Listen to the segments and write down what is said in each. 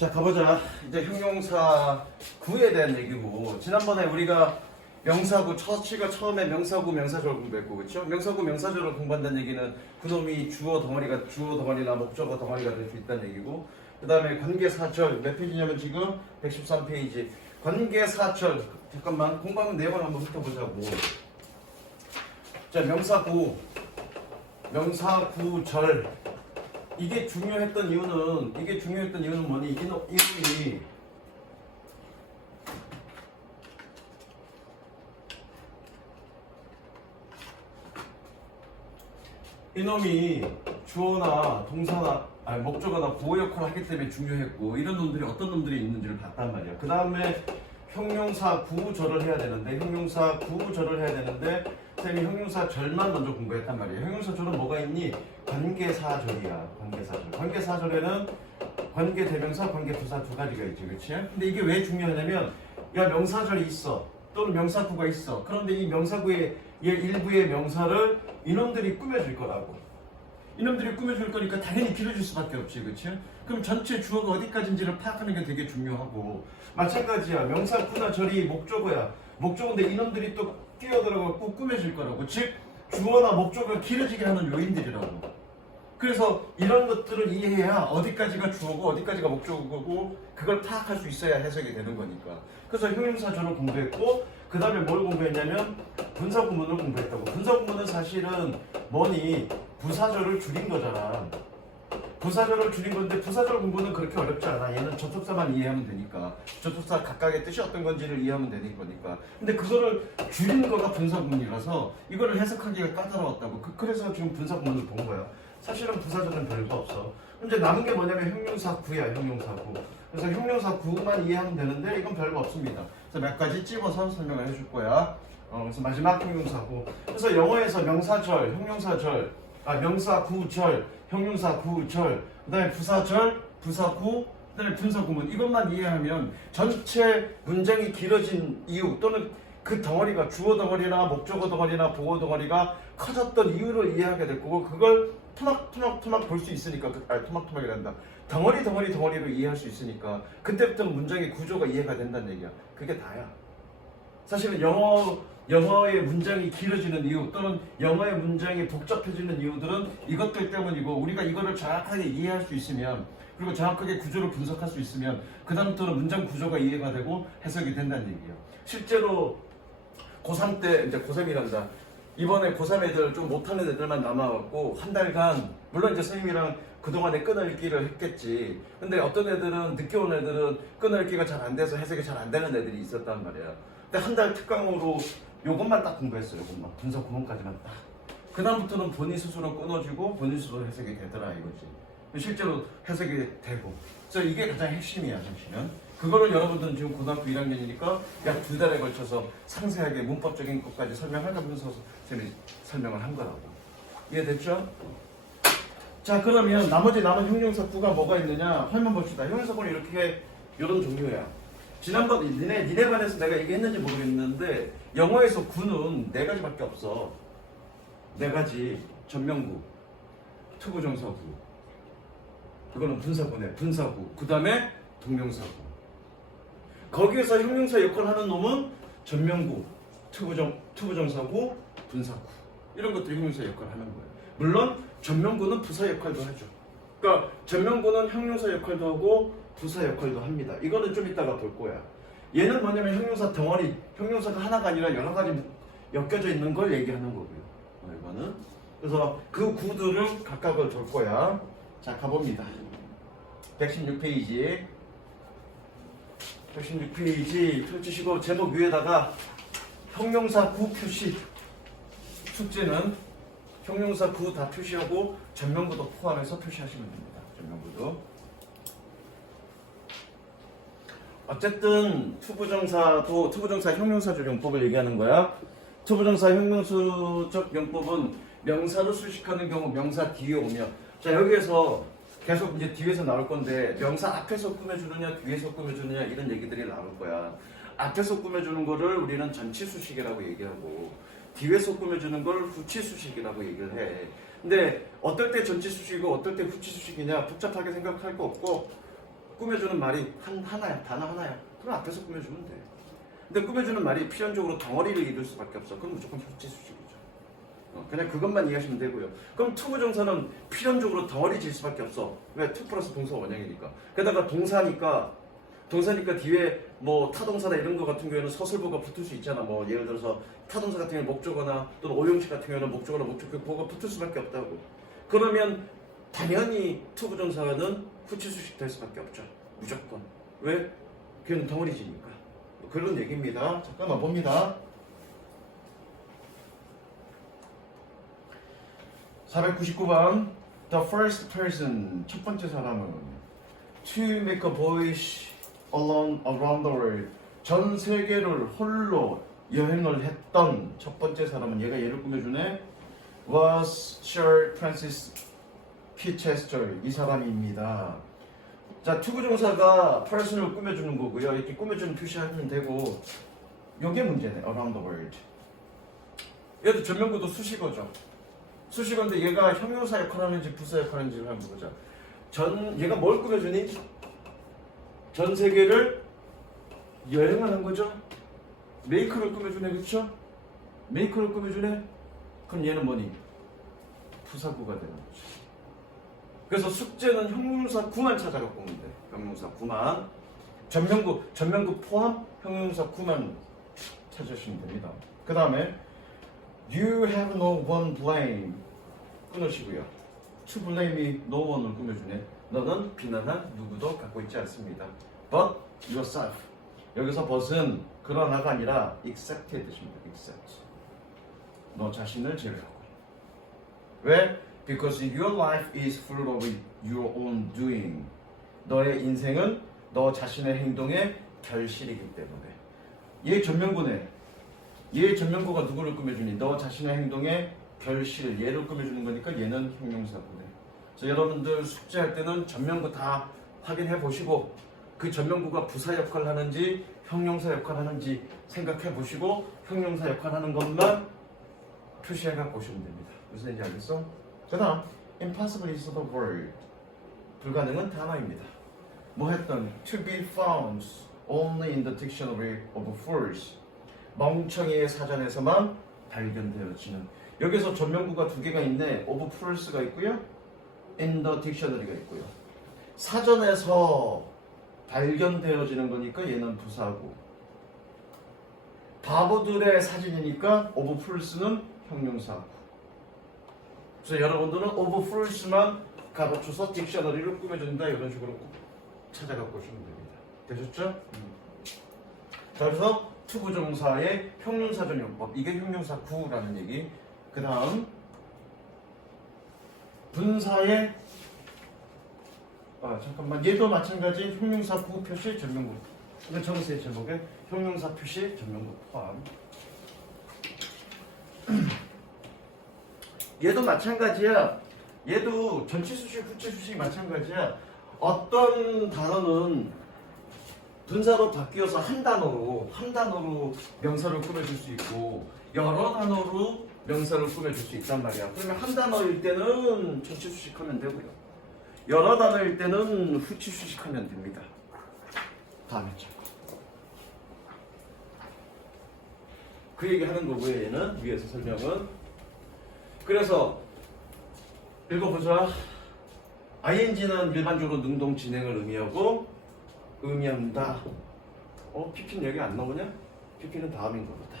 자, 가보자. 이제 형용사 구에 대한 얘기고, 지난번에 우리가 명사구, 시가 처음에 명사구, 명사절 공부했고, 그쵸? 명사구, 명사절을 공부한다는 얘기는 그놈이 주어 덩어리나 목적어 덩어리가 될 수 있다는 얘기고, 그 다음에 관계사절, 몇 페이지냐면 지금 113페이지. 관계사절, 잠깐만, 공부하는 내용을 한번 훑어보자고. 자, 명사구절. 이게 중요했던 이유는 뭐니? 이놈이 주어나 동사나 목적어나 보호 역할을 하기 때문에 중요했고, 이런 놈들이 어떤 놈들이 있는지를 봤단 말이야. 그 다음에 형용사 구절을 해야 되는데 쌤이 형용사절만 먼저 공부했단 말이야. 형용사절은 뭐가 있니? 관계사절이야. 관계사절에는 관계대명사, 관계부사 두 가지가 있지, 그렇지? 근데 이게 왜 중요하냐면, 야, 명사절이 있어, 또는 명사구가 있어. 그런데 이 명사구의 일부의 명사를 이놈들이 꾸며줄 거라고. 이놈들이 꾸며줄 거니까 당연히 길어질 수밖에 없지, 그렇지? 그럼 전체 주어가 어디까지인지를 파악하는 게 되게 중요하고, 마찬가지야. 명사구나 절이 목적어야. 목적어인데 이놈들이 또 뛰어들어가고 꾸며질 거라고. 즉, 주어나 목적어가 길어지게 하는 요인들이라고. 그래서 이런 것들을 이해해야 어디까지가 주어고 어디까지가 목적어고 그걸 파악할 수 있어야 해석이 되는 거니까. 그래서 형용사절을 공부했고, 그 다음에 뭘 공부했냐면 분사구문을 공부했다고. 분사구문은 사실은 뭐니? 부사절을 줄인 거잖아. 부사절을 줄인 건데, 부사절 공부는 그렇게 어렵지 않아. 얘는 접속사만 이해하면 되니까. 접속사 각각의 뜻이 어떤 건지를 이해하면 되는 거니까. 근데 그거를 줄인 거가 분사구문이라서 이거를 해석하기가 까다로웠다고. 그래서 지금 분사구문을 본 거야. 사실은 부사절은 별거 없어. 이제 남은 게 뭐냐면 형용사구야, 형용사구. 그래서 형용사구만 이해하면 되는데 이건 별거 없습니다. 그래서 몇 가지 찝어서 설명을 해줄 거야. 그래서 마지막 형용사구. 그래서 영어에서 명사절, 명사구절, 형용사구절, 그 다음에 부사절, 부사구, 그 다음에 분사구문. 이것만 이해하면 전체 문장이 길어진 이유, 또는 그 덩어리가 주어 덩어리나 목적어 덩어리나 보어 덩어리가 커졌던 이유를 이해하게 될 거고, 그걸 토막토막 볼 수 있으니까, 토막토막이란다. 덩어리로 이해할 수 있으니까 그때부터는 문장의 구조가 이해가 된다는 얘기야. 그게 다야. 사실은 영어의 문장이 길어지는 이유, 또는 영어의 문장이 복잡해지는 이유들은 이것들 때문이고, 우리가 이거를 정확하게 이해할 수 있으면, 그리고 정확하게 구조를 분석할 수 있으면 그 다음부터는 문장 구조가 이해가 되고 해석이 된다는 얘기예요. 실제로 고3 때, 이제 고3이란다. 이번에 고3 애들 좀 못하는 애들만 남아갖고 한 달간, 물론 이제 선생님이랑 그동안에 끊어읽기를 했겠지. 근데 어떤 애들은, 늦게 온 애들은 끊어읽기가 잘 안 돼서 해석이 잘 안 되는 애들이 있었단 말이야. 근데 한 달 특강으로 요것만 딱 공부했어요. 요것만. 분석 구문까지만 딱. 그 다음부터는 본인 스스로 끊어지고 본인 스스로 해석이 되더라 이거지. 실제로 해석이 되고. 그래서 이게 가장 핵심이야, 사실은. 그거를 여러분들은 지금 고등학교 1학년이니까 약 2달에 걸쳐서 상세하게 문법적인 것까지 설명하면서 쌤이 설명을 한 거라고. 이해됐죠? 자, 그러면 나머지 남은 형용사구가 뭐가 있느냐? 한번 봅시다. 형용사구는 이렇게, 이런 종류야. 지난번 니네 반에서 내가 얘기했는지 모르겠는데, 영어에서 구는 4가지밖에 없어. 4가지. 전명구, 투부정사구, 그거는 분사구네. 분사구. 그 다음에 동명사구. 거기에서 형용사 역할을 하는 놈은 전명구, 투부정사구, 분사구. 이런 것들이 형용사 역할을 하는 거예요. 물론 전명구는 부사 역할도 하죠. 그러니까 전명구는 형용사 역할도 하고 부사 역할도 합니다. 이거는 좀 이따가 볼 거야. 얘는 뭐냐면 형용사 덩어리, 형용사가 하나가 아니라 여러 가지 엮여져 있는 걸 얘기하는 거고요. 이거는. 그래서 그 구들을 각각을 볼 거야. 자, 가봅니다. 116페이지 펼치시고 제목 위에다가 형용사 구 표시. 숙제는 형용사 구 다 표시하고 전명구도 포함해서 표시하시면 됩니다. 전명구도. 어쨌든 투부정사 형용사적 용법을 얘기하는 거야. 투부정사 형용사적 용법은 명사로 수식하는 경우 명사 뒤에 오며, 자, 여기에서 계속 이제 뒤에서 나올 건데, 명사 앞에서 꾸며주느냐 뒤에서 꾸며주느냐 이런 얘기들이 나올 거야. 앞에서 꾸며주는 거를 우리는 전치수식이라고 얘기하고, 뒤에서 꾸며주는 걸 후치수식이라고 얘기를 해. 근데 어떨 때 전치수식이고 어떨 때 후치수식이냐 복잡하게 생각할 거 없고, 꾸며주는 말이 하나야, 단어 하나야. 그럼 앞에서 꾸며주면 돼. 근데 꾸며주는 말이 필연적으로 덩어리를 이룰 수밖에 없어. 그럼 무조건 후치수식이죠. 그냥 그것만 이해하시면 되고요. 그럼 투부정사는 필연적으로 덩어리질 수밖에 없어. 왜? 투 플러스 동사 원형이니까. 게다가 동사니까 뒤에 뭐 타동사나 이런 거 같은 경우에는 서술보가 붙을 수 있잖아. 뭐 예를 들어서 타동사 같은 경우는 목적어나 또는 오형식 같은 경우는 목적어나 목적보가 붙을 수밖에 없다고. 그러면 당연히 투부정사는 후치수식 될 수밖에 없죠. 무조건. 왜? 그건 덩어리지니까. 그런 얘기입니다. 잠깐만 봅니다. 499번 The first person 첫 번째 사람은 To make a voyage alone around the world 전 세계를 홀로 여행을 했던 첫 번째 사람은 얘가 얘를 꾸며주네 was Sir Francis Chichester 이 사람입니다. 자, 투부정사가 person을 꾸며주는 거고요. 이렇게 꾸며주는 표시하면 되고 요게 문제네. around the world 얘도 전면구도 수식어죠. 수식어인데 얘가 형용사 역할을 하는지 부사 역할을 하는지를 한번 보자. 얘가 뭘 꾸며주니? 전 세계를 여행하는 거죠. 메이커를 꾸며주네, 그쵸? 메이커를 꾸며주네. 그럼 얘는 뭐니? 부사구가 되는 거죠. 그래서 숙제는 형용사 구만 찾아갖고 오면 돼. 형용사 구만. 전면구 포함 형용사 구만 찾으시면 됩니다. 그 다음에 You have no one blame 끊으시고요. To blame이 no one을 꾸며주네. 너는 비난할 누구도 갖고 있지 않습니다. But yourself. 여기서 but은 그러나가 아니라 except의 뜻입니다. except. 너 자신을 제외하고. 왜? Because your life is full of your own doing. 너의 인생은 너 자신의 행동의 결실이기 때문에. 얘 전면구네. 얘 전면구가 누구를 꾸며주니? 너 자신의 행동의 결실, 얘를 꾸며주는 거니까 얘는 형용사구네. 그래서 여러분들 숙제할 때는 전면구 다 확인해 보시고 그 전면구가 부사 역할을 하는지 형용사 역할을 하는지 생각해 보시고 형용사 역할을 하는 것만 표시해 갖고 오시면 됩니다. 무슨 얘기인지 알겠어? 그 다음 impossible is the word 불가능은 단어입니다. 뭐 했던 to be found only in the dictionary of fools 멍청이의 사전에서만 발견되어지는 여기서 전면구가 두 개가 있네. of fools가 있고요. in the dictionary가 있고요. 사전에서 발견되어지는 거니까 얘는 부사고 바보들의 사진이니까 of fools는 형용사고 그래서 여러분들은 of fools만 가로쳐서 딕셔너리를 꾸며준다 이런 식으로 찾아갖고 오시면 됩니다. 되셨죠? 자, 그래서 투부정사의 형용사전용법 이게 형용사 구라는 얘기. 그 다음 분사의 잠깐만 얘도 마찬가지 형용사 구 표시 전면구 이거 적으세요. 제목에 형용사 표시 전면구 포함. 얘도 마찬가지야. 얘도 전치수식 후치수식 마찬가지야. 어떤 단어는 분사로 바뀌어서 한 단어로 명사를 꾸며줄 수 있고 여러 단어로 명사를 꾸며줄 수 있단 말이야. 그러면 한 단어일 때는 전치수식하면 되고요. 여러 단어일 때는 후치수식하면 됩니다. 다음에 참. 그 얘기 하는 거고요. 얘는 위에서 설명은. 그래서 읽어보자. ing는 일반적으로 능동 진행을 의미한다. PP는 여기 안 나오냐? PP는 다음인 것 같다.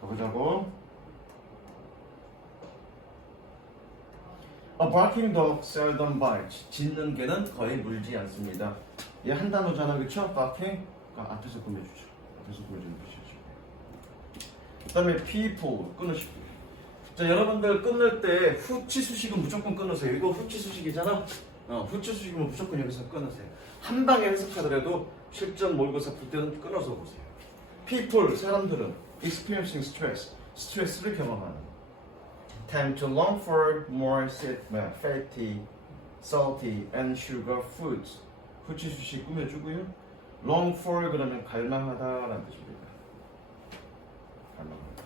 가보자고. A barking dog seldom bites. 짖는 개는 거의 물지 않습니다. 얘 한 단어잖아, 그쵸? barking. 앞에서 꾸며주죠. 앞에서 꾸며주는 것이죠. 그 다음에 people 끊으시고. 자, 여러분들 끊을 때 후치수식은 무조건 끊으세요. 이거 후치수식이잖아. 후치수식은 무조건 여기서 끊으세요. 한 방에 해석하더라도 실전 모의고사 풀 때는 끊어서 보세요. people 사람들은 experiencing stress 스트레스를 경험하는. tend to long for more fatty, salty, and sugar foods. 후치수식 꾸며주고요. long for 그러면 갈망하다라는 뜻입니다. 갈망하다.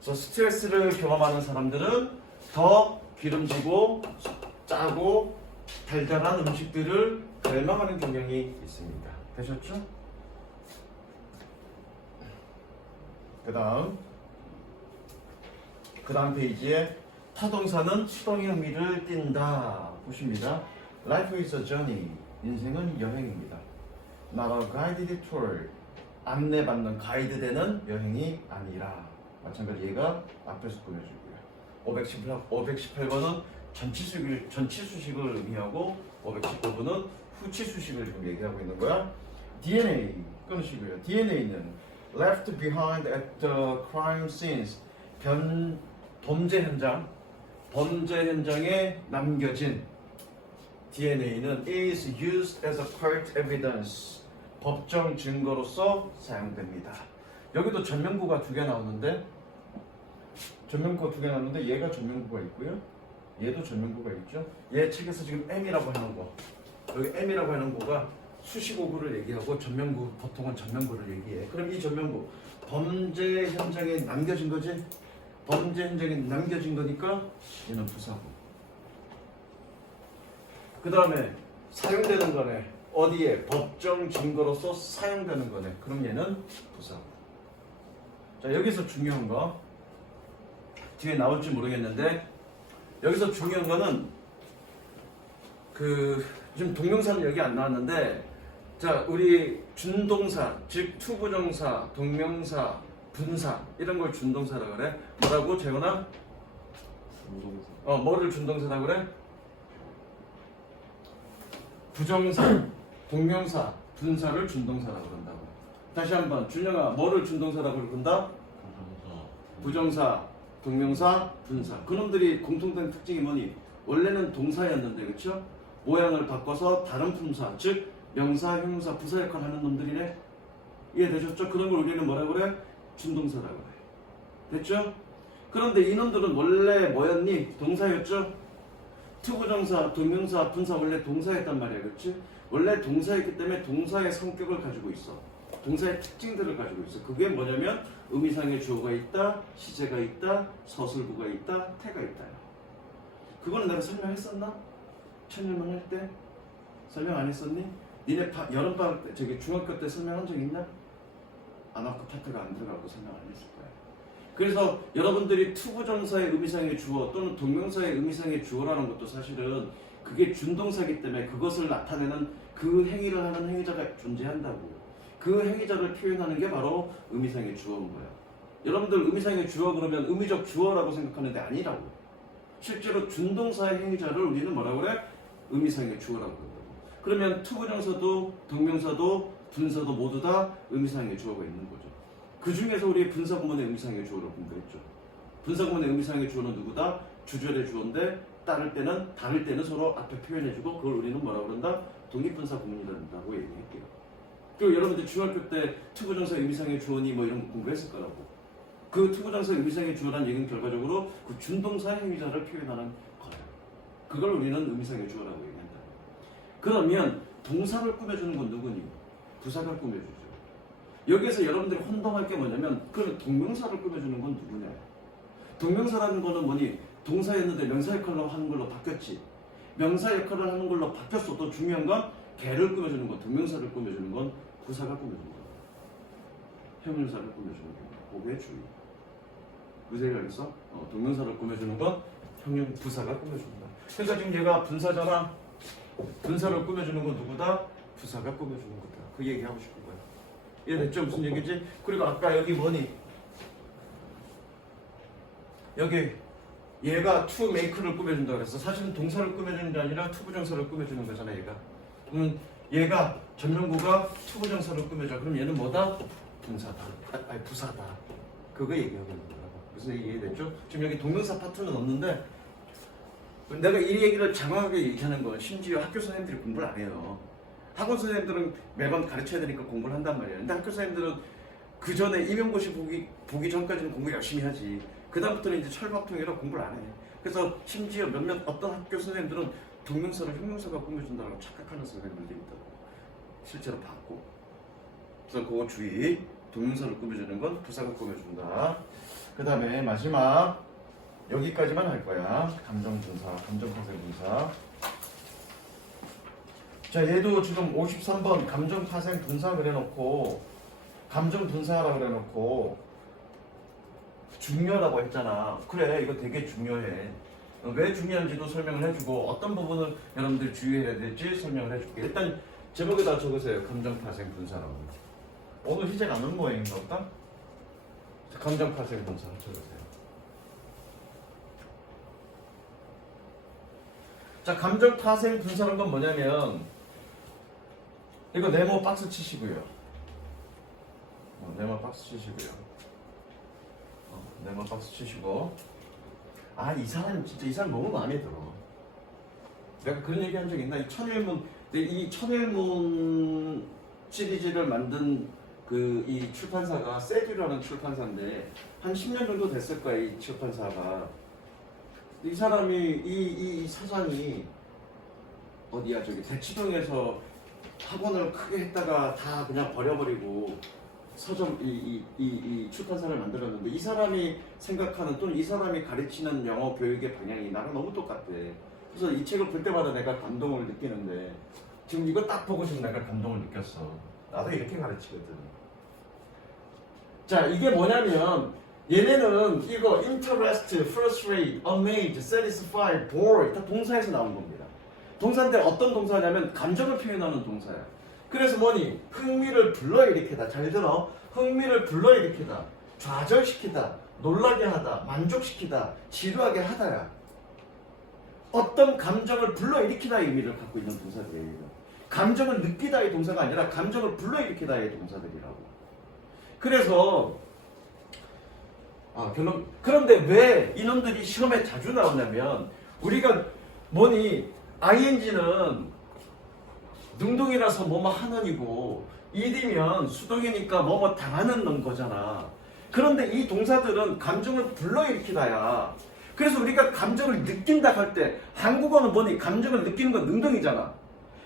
그래서 스트레스를 경험하는 사람들은 더 기름지고 짜고 달달한 음식들을 갈망하는 경향이 있습니다. 되셨죠? 그 다음 페이지에 타동사는 수동의 의미를 띈다. 보십니다. Life is a journey. 인생은 여행입니다. Not a guided tour. 안내받는 가이드되는 여행이 아니라. 마찬가지 얘가 앞에서 보여주고요. 518번은 전치수식을 의미하고 519번은 후치수식을 지금 얘기하고 있는 거야. DNA 끊으시고요. DNA는 left behind at the crime scenes. 범죄 현장에 남겨진 DNA는 is used as a court evidence. 법정 증거로서 사용됩니다. 여기도 전면구가 2개 나오는데 얘가 전면구가 있고요. 얘도 전면구가 있죠. 얘 책에서 지금 M이라고 하는 거, 여기 M이라고 하는 거가 수식어구를 얘기하고 전면구, 보통은 전면구를 얘기해. 그럼 이 전면구 범죄 현장에 남겨진 거지? 범죄 현장에 남겨진 거니까 얘는 부사구. 그 다음에 사용되는 거네. 어디에? 법정 증거로서 사용되는 거네. 그럼 얘는 부사구. 자, 여기서 중요한 거 뒤에 나올지 모르겠는데 여기서 중요한 거는 지금 동명사는 여기 안 나왔는데 자, 우리 준동사, 즉 투부정사, 동명사, 분사 이런 걸 준동사라고 그래. 뭐라고 재현아? 준동사. 뭐를 준동사라고 그래? 부정사, 동명사, 분사를 준동사라고 그런다고. 다시 한번 준영아, 뭐를 준동사라고 그런다? 부정사, 동명사, 분사. 그놈들이 공통된 특징이 뭐니? 원래는 동사였는데, 그렇죠? 모양을 바꿔서 다른 품사, 즉 명사, 형용사, 부사 역할을 하는 놈들이네. 이해되셨죠? 그런 걸 우리는 뭐라고 그래? 준동사라고 그래. 됐죠? 그런데 이놈들은 원래 뭐였니? 동사였죠? 투부정사, 동명사, 분사 원래 동사였단 말이야, 그렇지? 원래 동사였기 때문에 동사의 성격을 가지고 있어. 동사의 특징들을 가지고 있어. 그게 뭐냐면 의미상의 주어가 있다, 시제가 있다, 서술구가 있다, 태가 있다. 그거는 내가 설명했었나? 천일문 할 때? 설명 안 했었니? 니네 여름방학 때, 저기 중학교 때 설명한 적 있나? 아마 그 파트가 안 들어가고 설명 안 했을 거야. 그래서 여러분들이 투부정사의 의미상의 주어 또는 동명사의 의미상의 주어라는 것도 사실은 그게 준동사이기 때문에 그것을 나타내는 그 행위를 하는 행위자가 존재한다고. 그 행위자를 표현하는 게 바로 의미상의 주어인 거야. 여러분들 의미상의 주어 그러면 의미적 주어라고 생각하는데 아니라고. 실제로 준동사의 행위자를 우리는 뭐라고 그래? 의미상의 주어라고 그런다고. 그러면 투부정사도 동명사도 분사도 모두 다 의미상의 주어가 있는 거죠. 그 중에서 우리 분사구문의 의미상의 주어를 공부했죠. 분사구문의 의미상의 주어는 누구다? 주절의 주어인데 다를 때는 서로 앞에 표현해주고 그걸 우리는 뭐라고 그런다? 독립분사구문이란다고 얘기할게요. 그리고 여러분들 중학교 때 투부정사 의미상의 주어니 뭐 이런 거 공부했을 거라고. 그 투부정사 의미상의 주어란 얘기는 결과적으로 그 준동사 행위자를 표현하는 거예요. 그걸 우리는 의미상의 주어라고 얘기한다. 그러면 동사를 꾸며주는 건 누구니? 부사가 꾸며주죠. 여기에서 여러분들이 혼동할 게 뭐냐면 그럼 동명사를 꾸며주는 건 누구냐? 동명사라는 거는 뭐니? 동사였는데 명사 역할로 하는 걸로 바뀌었지. 명사 역할을 하는 걸로 바뀌었어. 또 중요한 건 개를 꾸며주는 건, 동명사를 꾸며주는 건 부사가 꾸며주는 거야. 형용사를 꾸며주는 거. 그게 주의. 의제가 있어? 동명사를 꾸며주는 건 부사가 꾸며준다. 그러니까 지금 얘가 분사잖아. 분사를 꾸며주는 건 누구다? 부사가 꾸며주는 거다. 그 얘기하고 싶은 거야. 이해됐죠? 무슨 얘기지? 그리고 아까 여기 뭐니? 여기 얘가 to make를 꾸며준다 그랬어. 사실은 동사를 꾸며주는 게 아니라 투부정사를 꾸며주는 거잖아, 얘가. 그러면 얘가 전면구가 투부정사를 꾸며줘. 그럼 얘는 뭐다? 동사다. 아니 부사다. 그거 얘기하고 있는 거라고. 무슨 얘기 이해됐죠? 지금 여기 동명사 파트는 없는데 내가 이 얘기를 장황하게 얘기하는 건 심지어 학교 선생님들이 공부를 안 해요. 학원 선생님들은 매번 가르쳐야 되니까 공부를 한단 말이에요. 근데 학교 선생님들은 그 전에 임용고시 보기 전까지는 공부 열심히 하지. 그 다음부터는 이제 철밥통이라 공부를 안 해. 그래서 심지어 몇몇 어떤 학교 선생님들은 동명사를 형용사가 꾸며준다고 착각하는 선생님들이 있다고. 실제로 봤고. 그래서 그거 주의. 동명사를 꾸며주는 건 부사가 꾸며준다. 그 다음에 마지막 여기까지만 할 거야. 감정분사, 감정사색분사. 자, 얘도 지금 53번 감정 파생 분사 그래놓고 감정 분사라고 그래놓고 중요하다고 했잖아. 그래, 이거 되게 중요해. 왜 중요한지도 설명을 해주고 어떤 부분을 여러분들이 주의해야 될지 설명을 해줄게. 일단 제목에다 적으세요. 감정 파생 분사라고. 오늘 희재가 안 온 모양인가 보다? 감정 파생 분사 적으세요. 자, 감정 파생 분사라는 건 뭐냐면 이거 네모 박스 치시고요. 네모 박스 치시고요. 네모 박스 치시고 아, 이 사람 진짜 이 사람 너무 마음에 들어. 내가 그런 얘기 한 적 있나? 이 천일문 시리즈를 만든 그 이 출판사가 세듀라는 출판사인데 한 10년 정도 됐을 거야, 이 출판사가. 이 사람이 이 사장이 어디야, 저기 대치동에서 학원을 크게 했다가 다 그냥 버려버리고 서점 이 출판사를 만들었는데 이 사람이 생각하는 또는 이 사람이 가르치는 영어 교육의 방향이 나랑 너무 똑같대. 그래서 이 책을 볼 때마다 내가 감동을 느끼는데 지금 이거 딱 보고 지금 내가 감동을 느꼈어. 나도 이렇게 가르치거든. 자, 이게 뭐냐면 얘네는 이거 interest, frustrate, amazed, satisfied, bored 다 동사에서 나온 겁니다. 동사인데 어떤 동사냐면 감정을 표현하는 동사야. 그래서 뭐니? 흥미를 불러일으키다. 잘 들어. 흥미를 불러일으키다. 좌절시키다. 놀라게 하다. 만족시키다. 지루하게 하다야. 어떤 감정을 불러일으키다의 의미를 갖고 있는 동사들이에요. 감정을 느끼다의 동사가 아니라 감정을 불러일으키다의 동사들이라고. 그래서 그런데 왜 이놈들이 시험에 자주 나오냐면 우리가 뭐니 ing는 능동이라서 뭐뭐 하는이고 id면 수동이니까 뭐뭐 당하는 거잖아. 그런데 이 동사들은 감정을 불러일으키다야. 그래서 우리가 감정을 느낀다 할 때 한국어는 뭐니 감정을 느끼는 건 능동이잖아.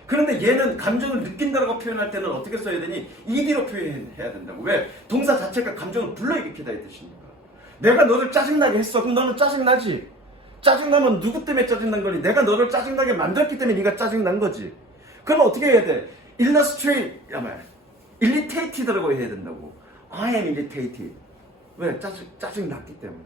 그런데 얘는 감정을 느낀다라고 표현할 때는 어떻게 써야 되니? id로 표현해야 된다고. 왜? 동사 자체가 감정을 불러일으키다의 뜻이니까. 내가 너를 짜증나게 했어. 그럼 너는 짜증나지. 짜증나면 누구 때문에 짜증난 거니? 내가 너를 짜증나게 만들었기 때문에 네가 짜증난 거지. 그럼 어떻게 해야 돼? irritated라고 해야 된다고. I am irritated. 왜? 짜증났기 때문에.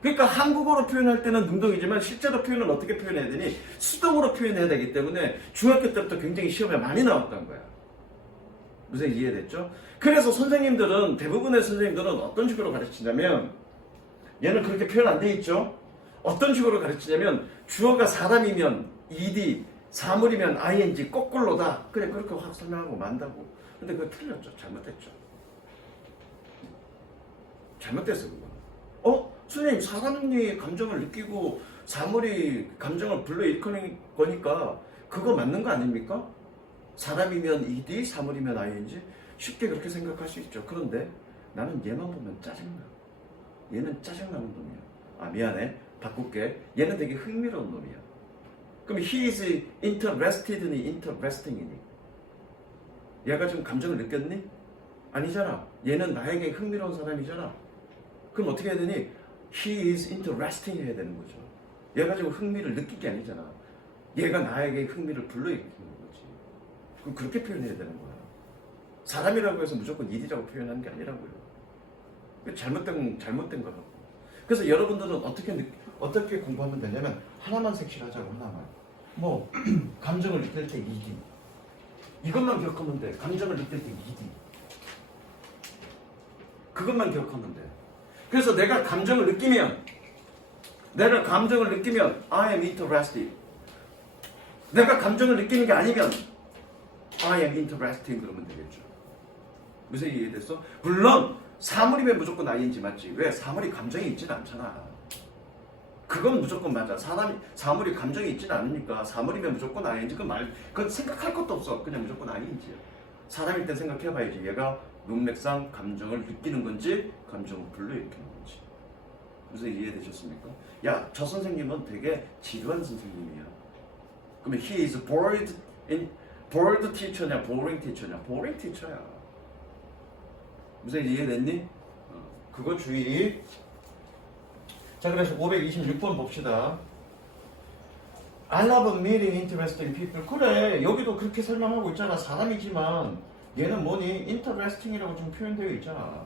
그러니까 한국어로 표현할 때는 능동이지만 실제로 표현은 어떻게 표현해야 되니? 수동으로 표현해야 되기 때문에 중학교 때부터 굉장히 시험에 많이 나왔던 거야. 무슨 이해됐죠? 그래서 선생님들은 대부분의 선생님들은 어떤 식으로 가르치냐면 얘는 그렇게 표현 안 돼 있죠? 어떤 식으로 가르치냐면 주어가 사람이면 ed, 사물이면 ing, 거꾸로다. 그냥 그렇게 확 설명하고 만다고. 근데 그거 틀렸죠. 잘못했죠. 잘못됐어 그거. 선생님 사람이 감정을 느끼고 사물이 감정을 불러일으키는 거니까 그거 맞는 거 아닙니까? 사람이면 ed, 사물이면 ing. 쉽게 그렇게 생각할 수 있죠. 그런데 나는 얘만 보면 짜증나. 얘는 짜증나는 놈이야. 아, 미안해. 바꿀게. 얘는 되게 흥미로운 놈이야. 그럼 he is interested니 interesting이니? 얘가 지금 감정을 느꼈니? 아니잖아. 얘는 나에게 흥미로운 사람이잖아. 그럼 어떻게 해야 되니? He is interesting 해야 되는 거죠. 얘가 지금 흥미를 느낀 게 아니잖아. 얘가 나에게 흥미를 불러일으키는 거지. 그럼 그렇게 표현해야 되는 거야. 사람이라고 해서 무조건 id라고 표현하는 게 아니라고요. 잘못된 거 같고. 그래서 여러분들은 어떻게 공부하면 되냐면 하나만 색칠하자고. 하나만. 뭐 감정을 느낄 때 ed. 이것만 기억하면 돼. 감정을 느낄 때 ed. 그것만 기억하면 돼. 그래서 내가 감정을 느끼면 I am interested. 내가 감정을 느끼는 게 아니면 I am interesting 그러면 되겠죠. 무슨 이해됐어? 물론 사물이면 무조건 ing 맞지. 왜? 사물이 감정이 있지는 않잖아. 그건 무조건 맞아. 사물이 감정이 있지는 않으니까 사물이면 무조건 ing. 그건 생각할 것도 없어. 그냥 무조건 ing야. 사람일 때 생각해봐야지. 얘가 문맥상 감정을 느끼는 건지 감정을 불러일으키는 건지. 무슨 이해되셨습니까? 야, 저 선생님은 되게 지루한 선생님이야. 그러면 he is bored teacher냐 boring teacher냐? boring teacher야. 무슨 이해됐니? 그거 주의. 자, 그래서 526번 봅시다. I love meeting interesting people. 그래, 여기도 그렇게 설명하고 있잖아. 사람이지만 얘는 뭐니? interesting이라고 지금 표현되어 있잖아.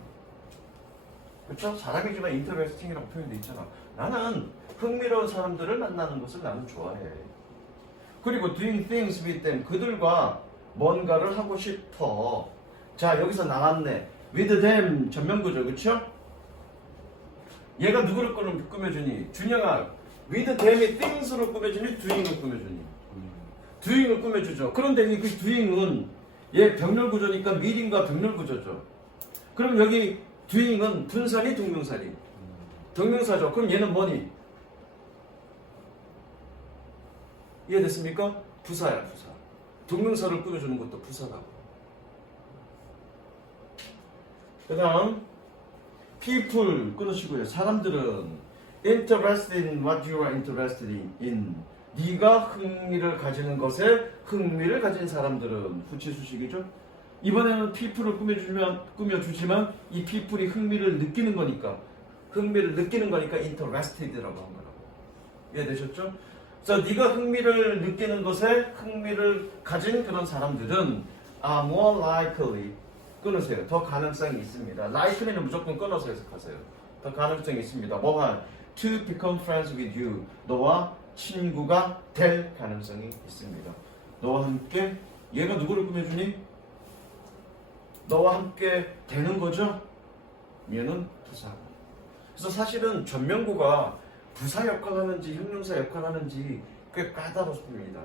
그렇죠? 사람이지만 interesting이라고 표현되어 있잖아. 나는 흥미로운 사람들을 만나는 것을 나는 좋아해. 그리고 doing things with them. 그들과 뭔가를 하고 싶어. 자, 여기서 나왔네. with them 전면구죠. 그렇죠? 얘가 누구를 꾸며주니? 준영아, with them이 things로 꾸며주니? doing을 꾸며주니? doing을 꾸며주죠. 그런데 이 그 doing은 얘 병렬구조니까 미림과 병렬구조죠. 그럼 여기 doing은 분사니 동명사니? 동명사죠. 그럼 얘는 뭐니? 이해됐습니까? 부사야, 부사. 동명사를 꾸며주는 것도 부사라고. 그 다음 people 끊으시고요. 사람들은 interested in what you are interested in. 네가 흥미를 가지는 것에 흥미를 가진 사람들은 후치수식이죠. 이번에는 people을 꾸며주지만 이 people이 흥미를 느끼는 거니까 interested라고 한 거라고. 이해되셨죠? 그래서 네가 흥미를 느끼는 것에 흥미를 가진 그런 사람들은 are more likely 끊으세요. 더 가능성이 있습니다. likely는 무조건 끊어서 해석하세요. 더 가능성이 있습니다. 뭐가? to become friends with you. 너와 친구가 될 가능성이 있습니다. 너와 함께 얘가 누구를 꾸며주니? 너와 함께 되는 거죠? 얘는 부사. 그래서 사실은 전면구가 부사 역할 하는지 형용사 역할 하는지 꽤 까다롭습니다.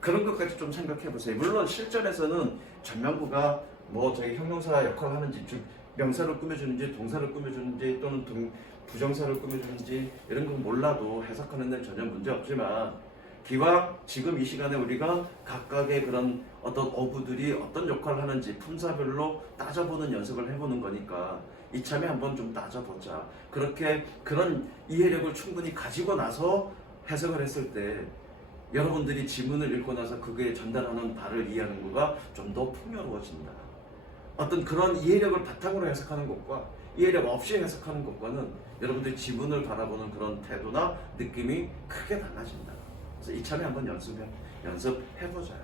그런 것까지 좀 생각해 보세요. 물론 실전에서는 전면구가 뭐 저희 형용사 역할 하는지, 즉 명사를 꾸며주는지 동사를 꾸며주는지 또는 부정사를 꾸며주는지 이런 건 몰라도 해석하는 데 전혀 문제 없지만 기왕 지금 이 시간에 우리가 각각의 그런 어떤 어구들이 어떤 역할을 하는지 품사별로 따져보는 연습을 해보는 거니까 이참에 한번 좀 따져보자. 그렇게 그런 이해력을 충분히 가지고 나서 해석을 했을 때 여러분들이 지문을 읽고 나서 그게 전달하는 바를 이해하는 거가 좀 더 풍요로워진다. 어떤 그런 이해력을 바탕으로 해석하는 것과 이해력 없이 해석하는 것과는 여러분들이 지문을 바라보는 그런 태도나 느낌이 크게 달라진다. 그래서 이참에 한번 연습해보자.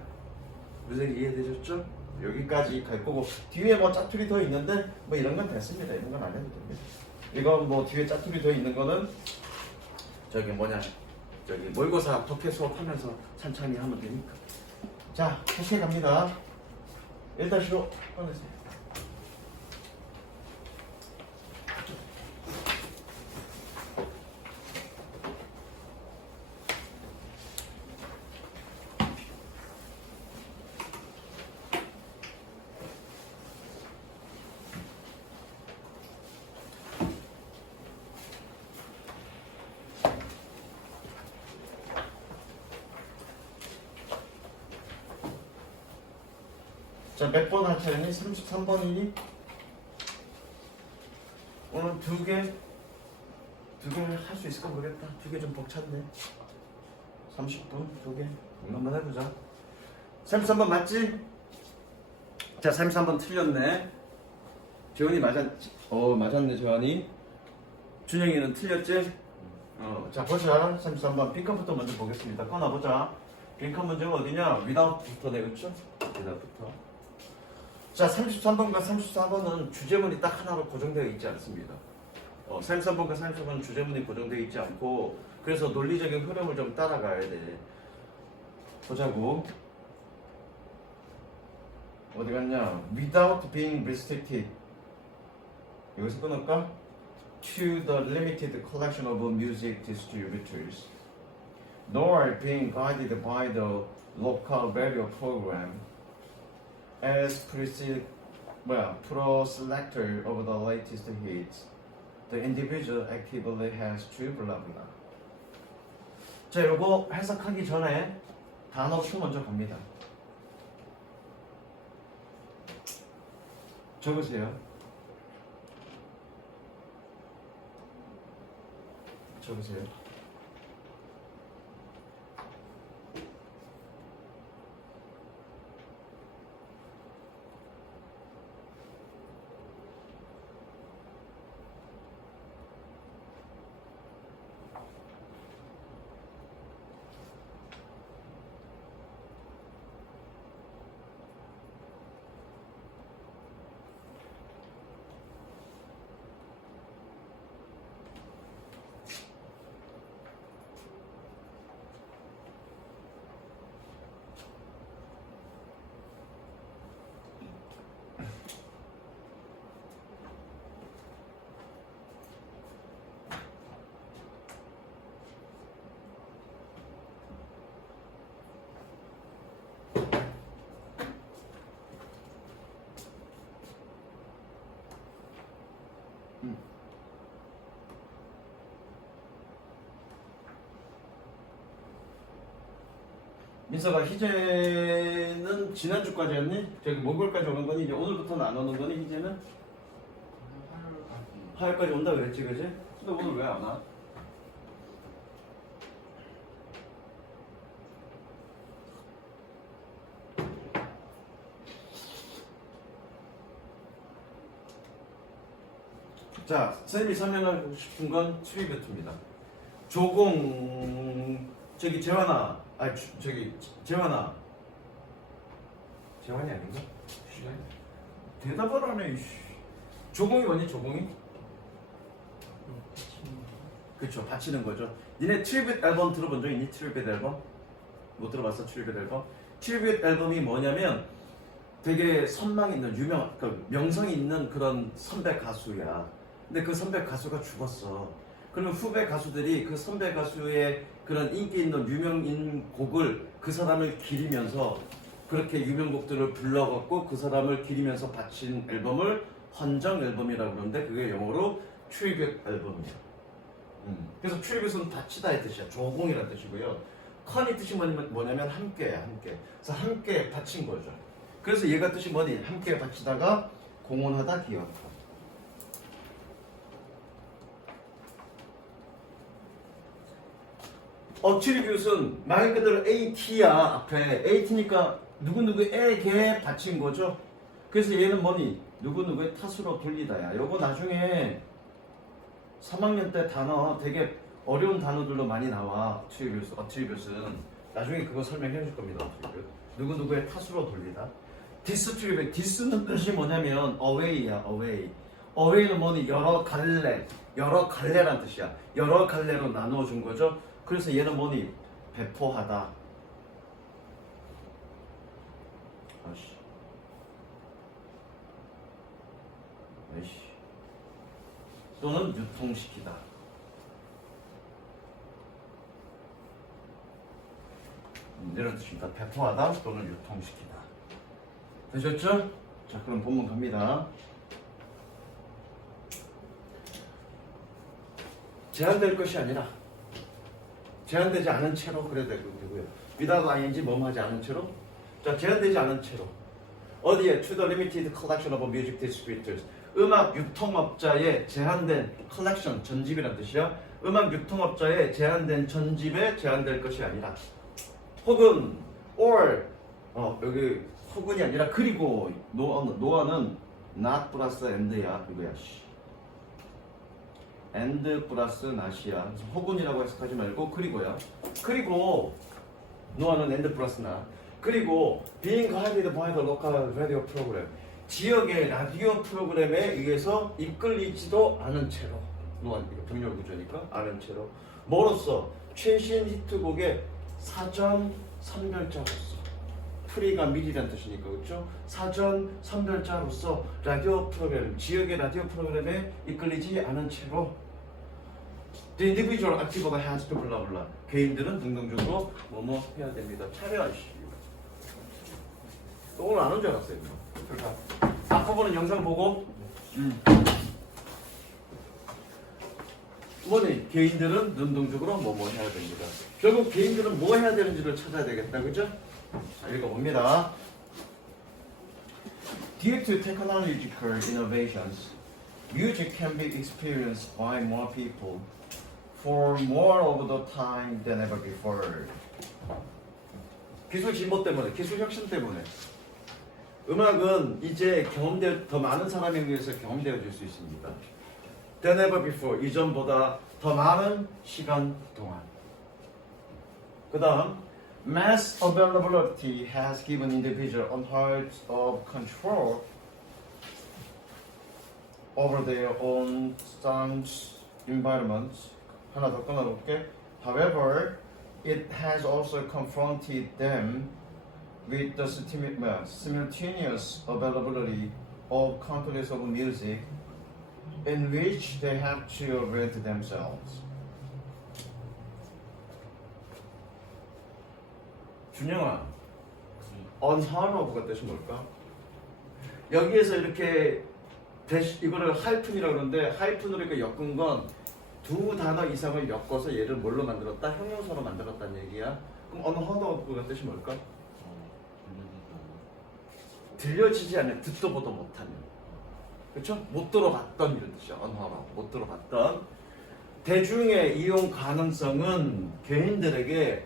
무슨 이해되셨죠? 여기까지 갈 거고 뒤에 뭐 짜투리 더 있는데 뭐 이런 건 됐습니다. 이런 건 안 해도 됩니다. 이건 뭐 뒤에 짜투리 더 있는 거는 저기 모의고사 독해 수업하면서 찬찬히 하면 되니까. 자, 독해 갑니다. 1-5 꺼내세요. 자, 몇 번 할 차례니? 33번이니? 오늘 두 개 할 수 있을까 모르겠다. 두 개 좀 벅찼네. 30분 두 개. 이거 한번 해보자. 33번 맞지? 자, 33번 틀렸네. 재원이 맞았네, 재원이. 준영이는 틀렸지? 자, 보자. 33번 빈칸부터 먼저 보겠습니다. 꺼놔보자. 빈칸 문제가 어디냐? without부터네, 그쵸? without부터. 자, 33번과 34번은 주제문이 딱 하나로 고정되어 있지 않습니다. 33번과 34번은 주제문이 고정되어 있지 않고 그래서 논리적인 흐름을 좀 따라가야 돼. 보자고. 어디 갔냐? Without being restricted. 여기서 끊을까? To the limited collection of music distributors, nor being guided by the local radio program. As pro-selector of the latest hits, the individual actively has to blah blah. 자, 요거 해석하기 전에 단어 수 먼저 갑니다. 적으세요. 민서가 희재는 지난주까지 했니? 저기 목요일까지 오는 거니? 이제 오늘부터는 안 오는 거니? 희재는? 화요일까지 온다 그랬지 그지? 근데 오늘 왜 안 와? 자, 선생님이 설명하고 싶은 건 트리뷰트입니다. 조공 저기 재환아, 재환아, 재환이 아닌가? 대답을 하네. 조공이 뭐니? 조공이? 그쵸, 바치는 거죠. 니네 트리뷰트 앨범 들어본 적 있니? 트리뷰트 앨범? 못 들어봤어? 트리뷰트 앨범? 트리뷰트 앨범이 뭐냐면 되게 선망 있는 명성 있는 그런 선배 가수야. 근데 그 선배 가수가 죽었어. 그러면 후배 가수들이 그 선배 가수의 그런 인기 있는 유명인 곡을 그 사람을 기리면서 그렇게 유명곡들을 불러갖고 그 사람을 기리면서 바친 앨범을 헌정 앨범이라고 그러는데 그게 영어로 트리뷰트 앨범이야. 그래서 트리뷰트는 바치다의 뜻이야. 조공이라는 뜻이고요. 컨이 뜻이 뭐냐면 함께야, 함께. 그래서 함께 바친 거죠. 그래서 얘가 뜻이 뭐니? 함께 바치다가 공헌하다, 기여하다. 트리뷰트는 말 그대로 AT야. 앞에 AT니까 누구누구에게 바친 거죠. 그래서 얘는 뭐니? 누구누구의 탓으로 돌리다야. 요거 나중에 3학년 때 단어 되게 어려운 단어들로 많이 나와. 트리뷰트는 나중에 그거 설명해 줄 겁니다. 누구누구의 탓으로 돌리다. 디스트리뷰트, 디스는 뜻이 뭐냐면 away야, away. away는 뭐니? 여러 갈래란 뜻이야. 여러 갈래로 나누어 준 거죠. 그래서 얘는 뭐니? 배포하다. 또는 유통시키다. 이런 뜻입니다. 배포하다 또는 유통시키다. 되셨죠? 자, 그럼 본문 갑니다. 제한될 것이 아니라 제한되지 않은 채로 그래야 되고요. without ing 뭐뭐 하지 않은 채로. 자, 제한되지 않은 채로 어디에? to the limited collection of music distributors. 음악 유통업자의 제한된 collection, 전집이란 뜻이야. 음악 유통업자의 제한된 전집에 제한될 것이 아니라 혹은 or 여기 혹은이 아니라 그리고 노어는 not 플러스 and야 이거야. and 플러스 not이야. 혹은이라고 해석하지 말고 그리고야. 그리고 노어는 and 플러스 not. 그리고 being guided by the local radio program. 지역의 라디오 프로그램에 의해서 이끌리지도 않은 채로. 노어는 이거 병렬 구조니까 않은 채로. 뭐로써? 최신 히트곡의 사전 선별자로서. 프리가 미리란 뜻이니까 그렇죠? 사전 선별자로서 라디오 프로그램, 지역의 라디오 프로그램에 이끌리지 않은 채로 The individual actively has to blah blah. 개인들은 능동적으로 뭐뭐 해야 됩니다. 차려. 오늘 안 온 줄 알았어요. 앞부분은 영상 보고 뭐니? 개인들은 능동적으로 뭐뭐 해야 됩니다. 결국 개인들은 뭐 해야 되는지를 찾아야 되겠다. 그죠? 자, 읽어봅니다. Due to technological innovations, music can be experienced by more people for more of the time than ever before. 기술 진보 때문에, 기술 혁신 때문에 음악은 이제 더 많은 사람에 의해서 경험되어질 수 있습니다. Than ever before, 이전보다 더 많은 시간 동안. 그 다음 Mass availability has given individuals unheard of control over their own sound environments. 하나 더 끊어볼게. However, it has also confronted them with the simultaneous availability of countless of music in which they have to rent themselves. 준영아, unheard of가 뜻이 뭘까? 여기에서 이렇게 이거를 하이픈이라고 그러는데 하이픈으로 이렇게 엮은 건 두 단어 이상을 엮어서 얘를 뭘로 만들었다? 형용사로 만들었다는 얘기야. 그럼 unheard of가 뜻이 뭘까? 들려지지 들려지지 않는, 듣도 보도 못하는. 그렇죠? 못 들어봤던 이런 뜻이야. unheard of. 못 들어봤던. 대중의 이용 가능성은 개인들에게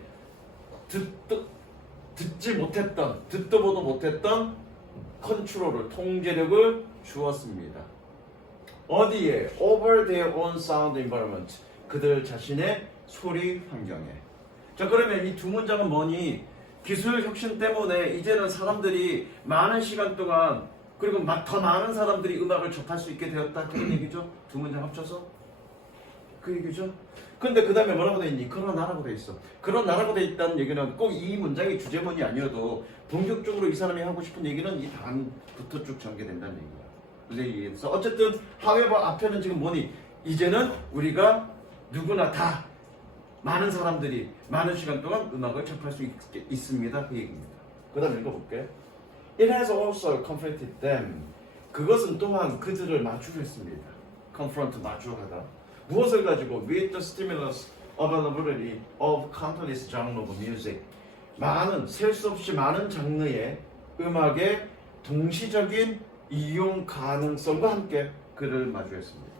듣지 못했던, 듣도 보도 못했던 컨트롤을, 통제력을 주었습니다. 어디에? Over their own sound environment. 그들 자신의 소리 환경에. 자, 그러면 이 두 문장은 뭐니? 기술 혁신 때문에 이제는 사람들이 많은 시간 동안 그리고 더 많은 사람들이 음악을 접할 수 있게 되었다. 그런 얘기죠? 두 문장 합쳐서? 그 얘기죠? 근데 그 다음에 뭐라고 돼 있니? 그런 나라고 돼 있어. 그런 나라고 돼 있다는 얘기는 꼭 이 문장이 주제문이 아니어도 본격적으로 이 사람이 하고 싶은 얘기는 이 다음부터 쭉 전개된다는 얘기야. 그래서 어쨌든 however 앞에는 지금 뭐니? 이제는 우리가 누구나 다 많은 사람들이 많은 시간 동안 음악을 접할 수 있습니다. 그 얘기입니다. 그 다음 읽어볼게. It has also confronted them. 그것은 또한 그들을 마주했습니다. confront, 마주하다. 무엇을 가지고? With the stimulus availability of countless genres of music. 많은, 셀 수 없이 많은 장르의 음악의 동시적인 이용 가능성과 함께 그를 마주했습니다.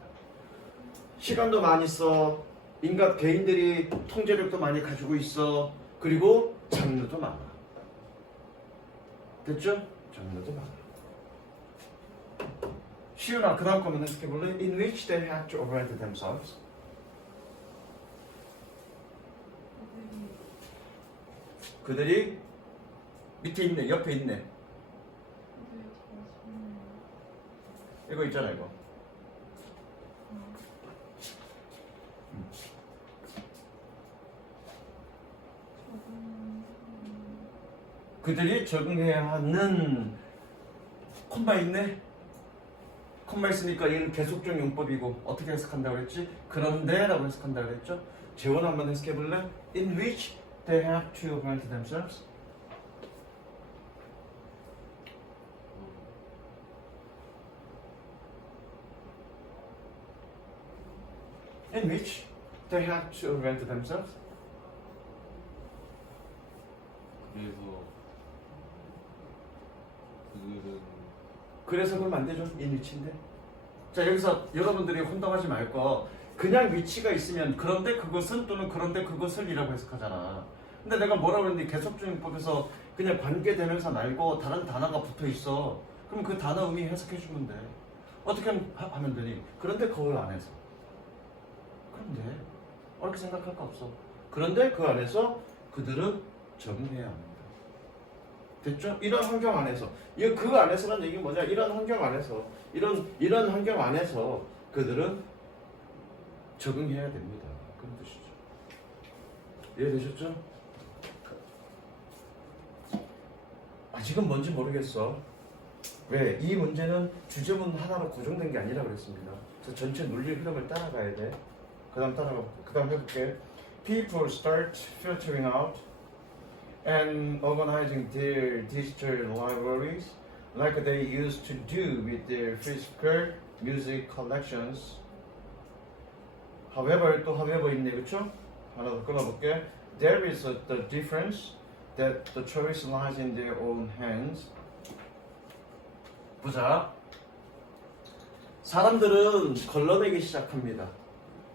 시간도 많이 써, 인간 개인들이 통제력도 많이 가지고 있어, 그리고 장르도 많아. 됐죠? 장르도 많아. 시윤아, 그 다음 거면 해석해 볼래? In which they had to orient themselves. 그들이 밑에 있네, 옆에 있네. 이거 있잖아, 이거. 그들이 적응해야 하는 콤마 있네. 콤마 있으니까 얘는 계속적 용법이고 어떻게 해석한다고 그랬지? 그런데라고 해석한다고 그랬죠? 재원 한번 해석해 볼래? In which they have to orient themselves. In which they have to orient themselves. 그래서 그러면 안 되죠. in which인데. 자, 여기서 여러분들이 혼동하지 말고 그냥 위치가 있으면 그런데 그것은 또는 그런데 그것을이라고 해석하잖아. 근데 내가 뭐라고 했는데 계속적용법에서 그냥 관계대명사 말고 다른 단어가 붙어 있어. 그럼 그 단어 의미 해석해 주면 돼. 어떻게 하면 되니? 그런데 거울 안에서. 그런데 어렵게 생각할 거 없어. 그런데 그 안에서 그들은 적응해야 합니다. 됐죠? 이런 환경 안에서, 그 안에서는 얘기 뭐냐? 이런 환경 안에서, 이런 환경 안에서 그들은 적응해야 됩니다. 그런 뜻이죠. 이해되셨죠? 아직은 뭔지 모르겠어. 왜? 이 문제는 주제문 하나로 고정된 게 아니라 그랬습니다. 그래서 전체 논리 흐름을 따라가야 돼. 그 다음 해볼게. People start filtering out and organizing their digital libraries like they used to do with their physical music collections. However, 또 however 있네, 그쵸? 하나 더 끊어볼게. There is the difference that the choice lies in their own hands. 보자. 사람들은 걸러내기 시작합니다.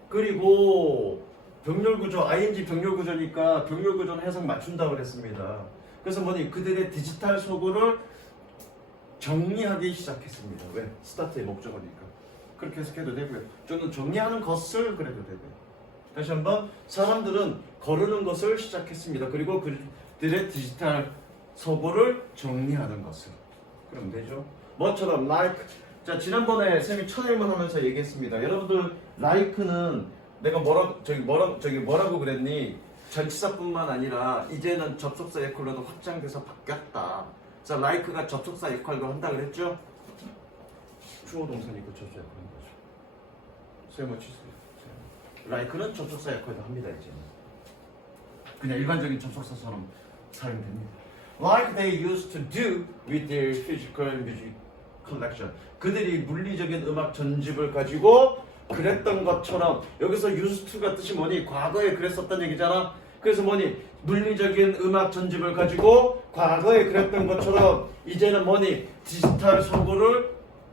그리고 병렬구조, ing 병렬구조니까 병렬구조는 해석 맞춘다고 그랬습니다. 그래서 뭐니? 그들의 디지털 소구를 정리하기 시작했습니다. 왜? 스타트의 목적어니까. 그렇게 해석해도 되고요. 저는 정리하는 것을 그래도 되고요. 다시 한번, 사람들은 거르는 것을 시작했습니다. 그리고 그들의 디지털 소구를 정리하는 것을. 그럼 되죠? 뭐처럼 like. 자, 지난번에 쌤이 첫 일문 하면서 얘기했습니다. 여러분들 like는 내가 뭐라고 그랬니? 전치사뿐만 아니라 이제는 접속사 역할로도 확장돼서 바뀌었다. 자, like가 접속사 역할도 한다 그랬죠? 주어 동사니까 접속사 역할인 거죠. 쌤은 취소해요. like는 접속사 역할도 합니다, 이제는. 그냥 일반적인 접속사처럼 사용됩니다. Like they used to do with their physical music collection. 그들이 물리적인 음악 전집을 가지고 그랬던 것처럼. 여기서 used to가 뜻이 뭐니? 과거에 그랬었단 얘기잖아. 그래서 뭐니 물리적인 음악 전집을 가지고 과거에 그랬던 것처럼 이제는 뭐니 디지털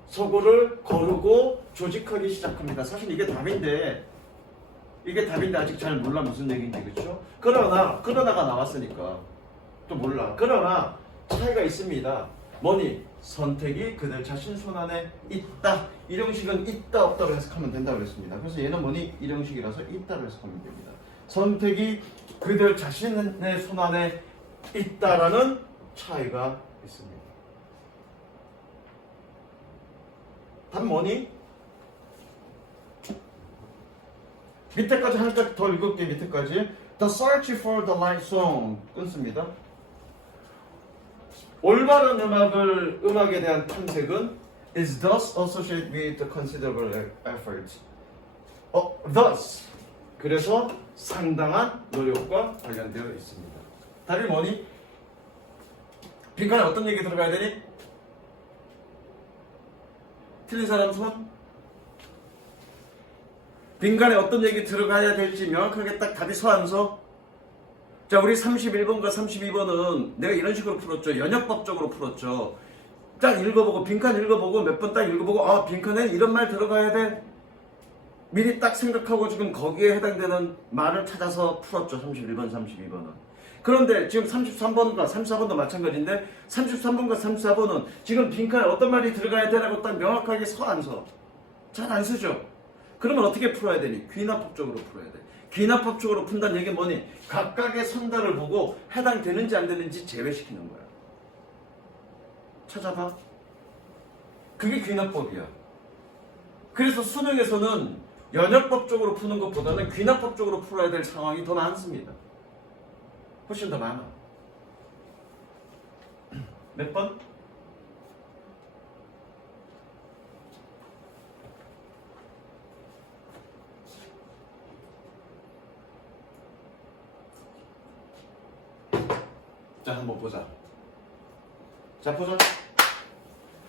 소고를 거르고 조직하기 시작합니다. 사실 이게 답인데 아직 잘 몰라 무슨 얘기인지. 그렇죠? 그러나가 나왔으니까 또 몰라. 그러나 차이가 있습니다. 뭐니 선택이 그들 자신 손 안에 있다. 일형식은 있다 없다로 해석하면 된다고 그랬습니다. 그래서 얘는 뭐니 일형식이라서 있다로 해석하면 됩니다. 선택이 그들 자신의 손 안에 있다라는 차이가 있습니다. 답 뭐니? 밑에까지 한 칸 더 읽을게. 밑에까지 The search for the right song 끊습니다. 올바른 음악에 대한 탐색은 is thus associated with considerable effort. thus 그래서 상당한 노력과 관련되어 있습니다. 답이 뭐니? 빈칸에 어떤 얘기 들어가야 되니? 틀린 사람 손? 빈칸에 어떤 얘기 들어가야 될지 명확하게 딱 답이 서 안 서? 자, 우리 31번과 32번은 내가 이런 식으로 풀었죠. 연역법적으로 풀었죠. 딱 읽어보고 빈칸 읽어보고 몇 번 딱 읽어보고 빈칸에 이런 말 들어가야 돼. 미리 딱 생각하고 지금 거기에 해당되는 말을 찾아서 풀었죠. 31번, 32번은. 그런데 지금 33번과 34번도 마찬가지인데 33번과 34번은 지금 빈칸에 어떤 말이 들어가야 되라고 딱 명확하게 서 안 서? 잘 안 쓰죠. 그러면 어떻게 풀어야 되니? 귀납법적으로 풀어야 돼. 귀납법적으로 푼다는 얘기는 뭐니? 각각의 선단을 보고 해당되는지 안 되는지 제외시키는 거야. 찾아봐. 그게 귀납법이야. 그래서 수능에서는 연역법적으로 푸는 것보다는 귀납법적으로 풀어야 될 상황이 더 많습니다. 훨씬 더 많아. 몇 번? 자, 한번 보자. 자, 보자.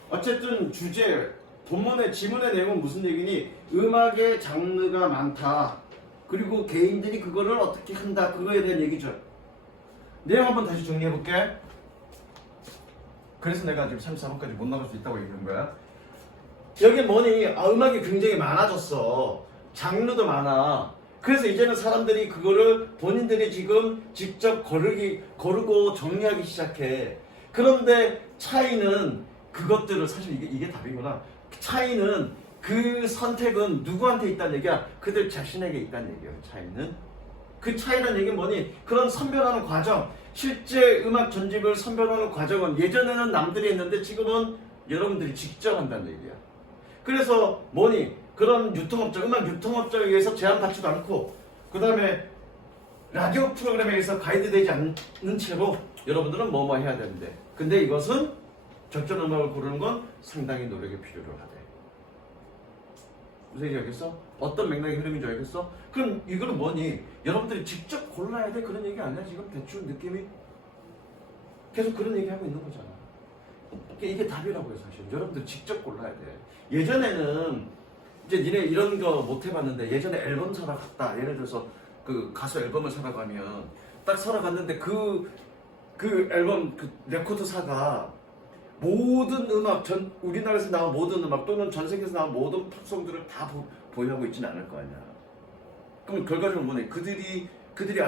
어쨌든 본문의 지문의 내용은 무슨 얘기니? 음악의 장르가 많다. 그리고 개인들이 그거를 어떻게 한다. 그거에 대한 얘기죠. 내용 한번 다시 정리해볼게. 그래서 내가 지금 34번까지 못 나갈 수 있다고 얘기한 거야. 여기 뭐니? 음악이 굉장히 많아졌어. 장르도 많아. 그래서 이제는 사람들이 그거를 본인들이 지금 직접 거르고 정리하기 시작해. 그런데 차이는 그것들을 사실 이게 답이구나. 차이는 그 선택은 누구한테 있다는 얘기야? 그들 자신에게 있다는 얘기예요. 차이는. 그 차이라는 얘기는 뭐니? 그런 선별하는 과정, 실제 음악 전집을 선별하는 과정은 예전에는 남들이 했는데 지금은 여러분들이 직접 한다는 얘기야. 그래서 뭐니? 그런 유통업체, 음악 유통업체에 의해서 제한받지도 않고 그 다음에 라디오 프로그램에 의해서 가이드되지 않는 채로 여러분들은 뭐뭐 해야 되는데, 근데 이것은 적절한 음악을 고르는 건 상당히 노력이 필요로 하대. 무슨 얘기 알겠어? 어떤 맥락의 흐름인지 알겠어? 그럼 이거는 뭐니? 여러분들이 직접 골라야 돼? 그런 얘기 아니야? 지금 대충 느낌이? 계속 그런 얘기 하고 있는 거잖아. 이게 답이라고요. 사실 여러분들 직접 골라야 돼. 예전에는 이제 니네 이런 거 못 해봤는데, 예전에 앨범 사러 갔다. 예를 들어서 그 가수 앨범을 사러 가면 딱 사러 갔는데 그 앨범 그 레코드사가 모든 음악, 우리나라에서 나온 모든 음악 또는 전 세계에서 나온 모든 팝송들을 다 보유하고 있지는 않을 거 아니야. 그럼 결과적으로 뭐네? 그들이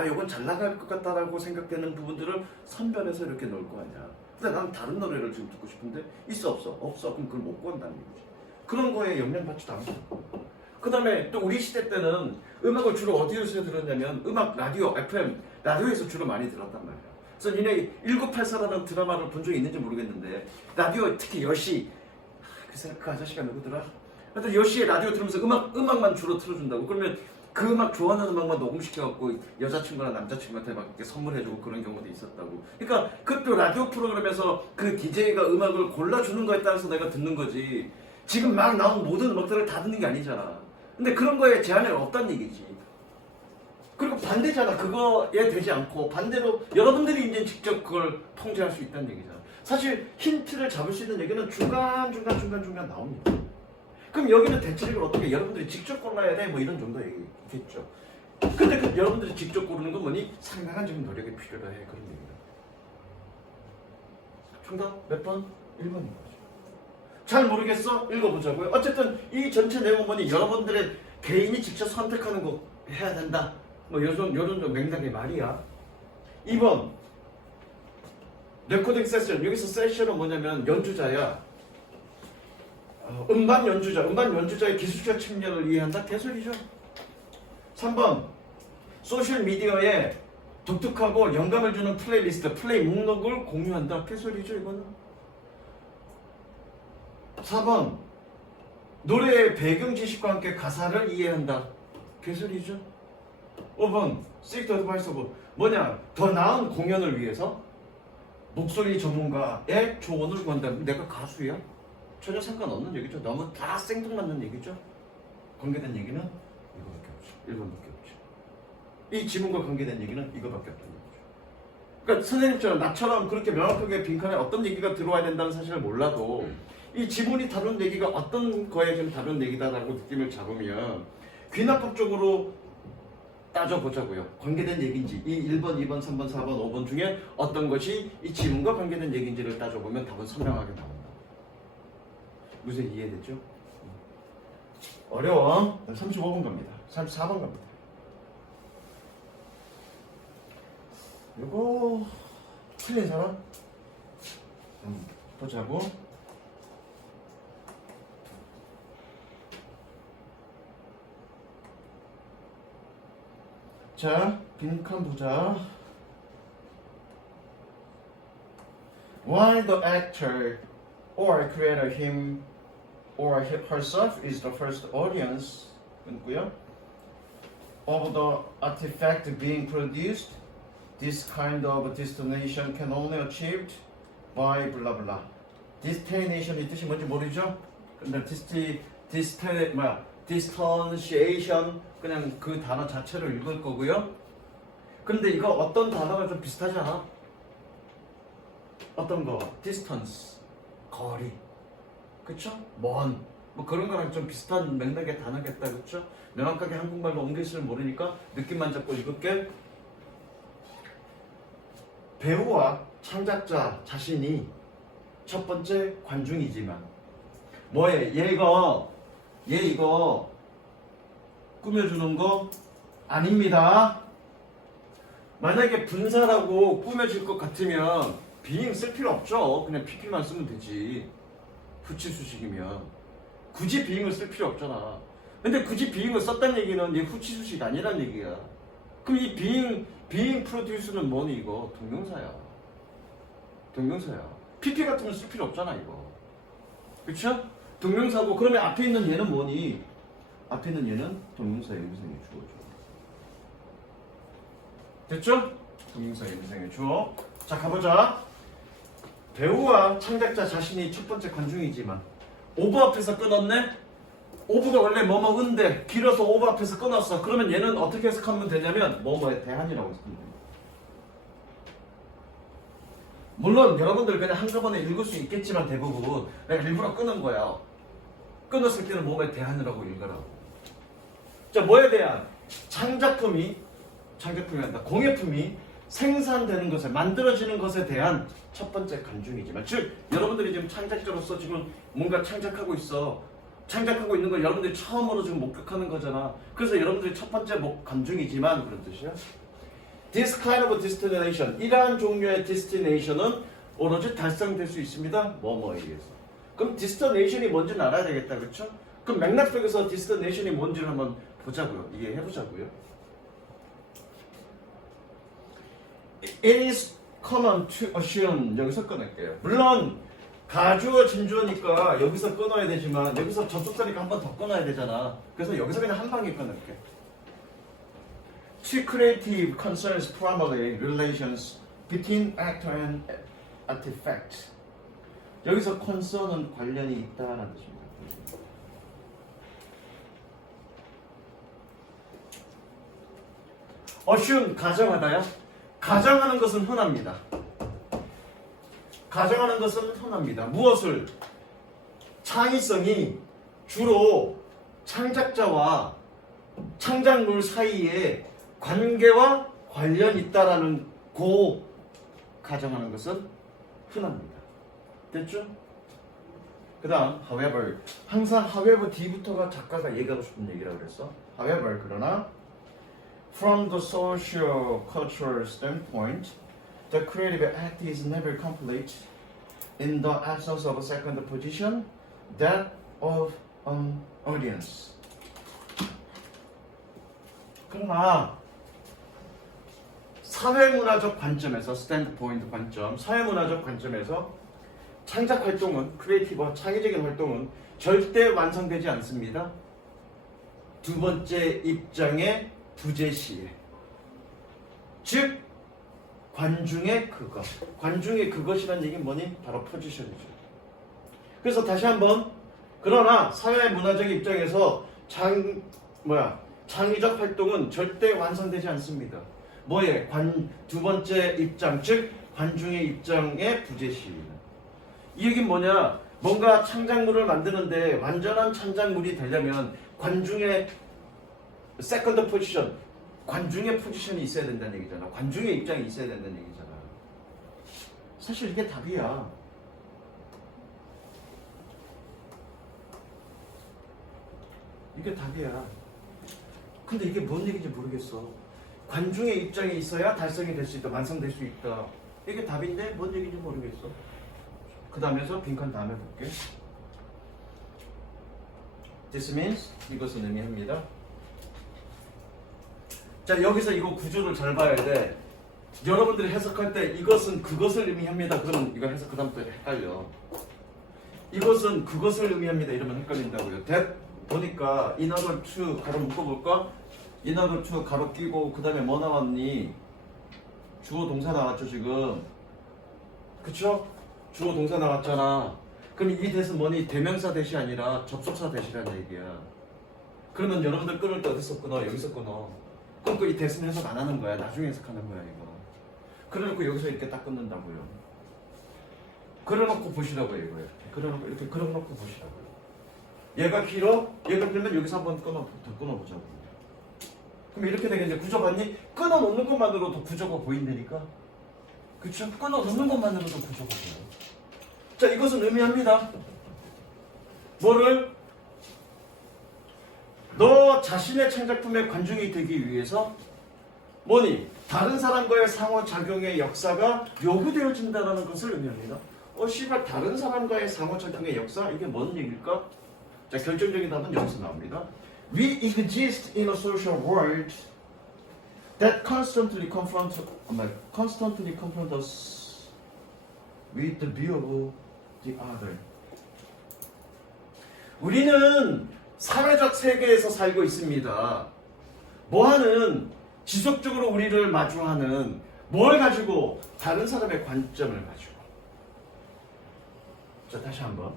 이건 잘 나갈 것 같다라고 생각되는 부분들을 선별해서 이렇게 넣을 거 아니야. 근데 난 다른 노래를 지금 듣고 싶은데 있어 없어? 없어. 그럼 그걸 못 구한다는 얘기지. 그런 거에 영향받지도 않고. 그 다음에 또 우리 시대 때는 음악을 주로 어디에서 들었냐면 음악 라디오, FM, 라디오에서 주로 많이 들었단 말이야. 그래서 니네 1984라는 드라마를 본 적이 있는지 모르겠는데, 라디오 특히 여시, 그 아저씨가 누구더라? 하여튼 여시에 라디오 들으면서 음악만 주로 틀어준다고. 그러면 그 음악 좋아하는 음악만 녹음시켜갖고 여자친구나 남자친구한테 막 이렇게 선물해주고 그런 경우도 있었다고. 그러니까 그것도 라디오 프로그램에서 그 DJ가 음악을 골라주는 거에 따라서 내가 듣는 거지. 지금 막 나온 모든 음악들을 다 듣는 게 아니잖아. 근데 그런 거에 제한이 없다는 얘기지. 그리고 반대잖아. 그거에 되지 않고 반대로 여러분들이 이제 직접 그걸 통제할 수 있다는 얘기잖아. 사실 힌트를 잡을 수 있는 얘기는 중간 나옵니다. 그럼 여기는 대체적으로 어떻게 여러분들이 직접 골라야 돼? 뭐 이런 정도 얘기겠죠. 근데 그 여러분들이 직접 고르는 건 뭐니? 상당한 좀 노력이 필요로 해. 그런 얘기다. 정답 몇 번? 1번인 거죠. 잘 모르겠어? 읽어보자고요. 어쨌든 이 전체 내용은 뭐니? 여러분들의 개인이 직접 선택하는 거 해야 된다. 뭐 요런 좀 맥락의 말이야. 2번 레코딩 세션. 여기서 세션은 뭐냐면 연주자야. 음반 연주자의 기술적 측면을 이해한다. 개소리죠. 3번 소셜 미디어에 독특하고 영감을 주는 플레이리스트, 플레이 목록을 공유한다. 개소리죠 이거는. 4번 노래의 배경 지식과 함께 가사를 이해한다. 개소리죠. 5번 Seek the advice of 뭐냐? 더 나은 공연을 위해서 목소리 전문가의 조언을 구한다. 내가 가수야? 전혀 상관없는 얘기죠. 너무 다 생뚱맞는 얘기죠. 관계된 얘기는 이거밖에 없죠. 1번밖에 없죠. 이 지문과 관계된 얘기는 이거밖에 없다는 거죠. 그러니까 선생님처럼 나처럼 그렇게 명확하게 빈칸에 어떤 얘기가 들어와야 된다는 사실을 몰라도 이 지문이 다룬 얘기가 어떤 거에 좀 다룬 얘기다라고 느낌을 잡으면 귀납법적으로 따져보자고요. 관계된 얘기인지 이 1번, 2번, 3번, 4번, 5번 중에 어떤 것이 이 지문과 관계된 얘기인지를 따져보면 답은 선명하게 나온다. 무슨 이해됐죠? 어려워. 35번 갑니다. 34번 갑니다. 이거 틀린 사람? 보자고. 자, 빈칸 보자. While the actor or creator him or herself is the first audience 끊고요. Of the artifact being produced, this kind of destination can only achieved by blah blah. Destination이 뜻이 뭔지 모르죠? 근데 distanciation 그냥 그 단어 자체를 읽을 거고요. 근데 이거 어떤 단어가 좀 비슷하지 않아? 어떤 거? distance 거리, 그쵸? 먼, 뭐 그런 거랑 좀 비슷한 맥락의 단어겠다, 그쵸? 명확하게 한국말로 옮길 모르니까 느낌만 잡고 읽을게. 배우와 창작자 자신이 첫 번째 관중이지만 뭐해? 얘 이거 꾸며주는 거 아닙니다. 만약에 분사라고 꾸며질 것 같으면 비잉 쓸 필요 없죠. 그냥 PP만 쓰면 되지. 후치수식이면 굳이 비잉을 쓸 필요 없잖아. 근데 굳이 비잉을 썼다는 얘기는 얘 후치수식 아니란 얘기야. 그럼 이 비잉 프로듀스는 뭐니? 이거 동명사야. PP 같으면 쓸 필요 없잖아 이거. 그쵸? 동명사고. 그러면 앞에 있는 얘는 뭐니? 앞에 있는 얘는 동명사의 의미상의 주어죠. 됐죠? 동명사의 의미상의 주어. 자, 가보자. 배우와 창작자 자신이 첫 번째 관중이지만 오브 앞에서 끊었네? 오브가 원래 뭐뭐인데 길어서 오브 앞에서 끊었어. 그러면 얘는 어떻게 해석하면 되냐면 뭐뭐에 대한이라고 했습니다. 물론 여러분들 그냥 한꺼번에 읽을 수 있겠지만 대부분 내가 일부러 끊은 거야. 끊었을 때는 뭐뭐에 대한이라고 읽으라고. 자, 뭐에 대한? 창작품이 한다. 공예품이 생산되는 것에, 만들어지는 것에 대한 첫 번째 관중이지만, 즉 여러분들이 지금 창작자로서 지금 뭔가 창작하고 있어. 창작하고 있는 걸 여러분들이 처음으로 지금 목격하는 거잖아. 그래서 여러분들이 첫 번째 관중이지만 그런 뜻이야. This kind of destination, 이러한 종류의 destination은 오로지 달성될 수 있습니다. 뭐뭐에 의해서. 그럼 destination이 뭔지는 알아야 되겠다, 그렇죠? 그럼 맥락 속에서 destination이 뭔지를 한번 보자고요. 이해해보자고요. It is common to assume, 여기서 끊을게요. 물론 가주어 진주어니까 여기서 끊어야 되지만 여기서 저쪽 사니까 한 번 더 끊어야 되잖아. 그래서 여기서 그냥 한 방에 끊을게. To creative concerns primarily relations between actor and artifact. 여기서 concern은 관련이 있다는 뜻입니다. assume 가정하다요? 가정하는 것은 흔합니다. 가정하는 것은 흔합니다. 무엇을? 창의성이 주로 창작자와 창작물 사이에 관계와 관련이 있다라는 고 가정하는 것은 흔합니다. 됐죠? 그 다음 however, 항상 however 뒤부터가 작가가 얘기하고 싶은 얘기라고 그랬어. however, 그러나 from the socio-cultural standpoint, the creative act is never complete in the absence of a second position, that of an audience. 그러나 사회문화적 관점에서 스탠드포인트 관점, 사회문화적 관점에서 창작 활동은 크리에이티브와 창의적인 활동은 절대 완성되지 않습니다. 두 번째 입장의 부재시에, 즉 관중의 그것. 관중의 그것이란 얘기는 뭐니? 바로 포지션이죠. 그래서 다시 한번, 그러나 사회문화적 입장에서 창의적 활동은 절대 완성되지 않습니다. 뭐에? 두 번째 입장, 즉 관중의 입장의 부재시입니다. 이 얘기는 뭐냐? 뭔가 창작물을 만드는데 완전한 창작물이 되려면 관중의 세컨드 포지션, 관중의 포지션이 있어야 된다는 얘기잖아. 관중의 입장이 있어야 된다는 얘기잖아. 사실 이게 답이야. 이게 답이야. 근데 이게 뭔 얘기인지 모르겠어. 관중의 입장에 있어야 달성이 될 수 있다, 완성될 수 있다. 이게 답인데 뭔 얘기인지 모르겠어. 그 다음에서 빈칸 다음에 볼게. This means, 이것은 의미합니다. 자, 여기서 이거 구조를 잘 봐야 돼. 여러분들이 해석할 때 이것은 그것을 의미합니다. 그러면 이거 해석 그 다음부터 헷갈려. 이것은 그것을 의미합니다. 이러면 헷갈린다고요. that 보니까 in order to 가로 묶어볼까? in order to 가로 끼고 그 다음에 뭐 나왔니? 주어 동사 나왔죠 지금. 그쵸? 주어 동사 나왔잖아. 그럼 이 대신 뭐니? 대명사 대시 아니라 접속사 대시라는 얘기야. 그러면 여러분들 끊을 때 어디서 끊어? 여기서 끊어. 끊고 이 대신 해석 안 하는 거야. 나중에 해석하는 거야 이거. 그래놓고 여기서 이렇게 딱 끊는다고요. 그래놓고 보시라고요 이거예요. 그래놓고 이렇게 그려놓고 보시라고요. 얘가 길어? 얘가 길면 여기서 한번 더 끊어보자고. 그럼 이렇게 되겠네. 구조 봤니? 끊어놓는 것만으로도 구조가 보인다니까. 그쵸? 끊어놓는 것만으로도 구조가 보여. 자, 이것은 의미합니다. 뭐를? 너 자신의 창작품의 관중이 되기 위해서 뭐니? 다른 사람과의 상호작용의 역사가 요구되어진다는 것을 의미합니다. 씨발, 다른 사람과의 상호작용의 역사? 이게 뭔 얘기일까? 자, 결정적인 답은 여기서 나옵니다. We exist in a social world that constantly confront us with the view of the other. 우리는 사회적 세계에서 살고 있습니다. 뭐하는? 지속적으로 우리를 마주하는 뭘 가지고? 다른 사람의 관점을 가지고. 자, 다시 한번.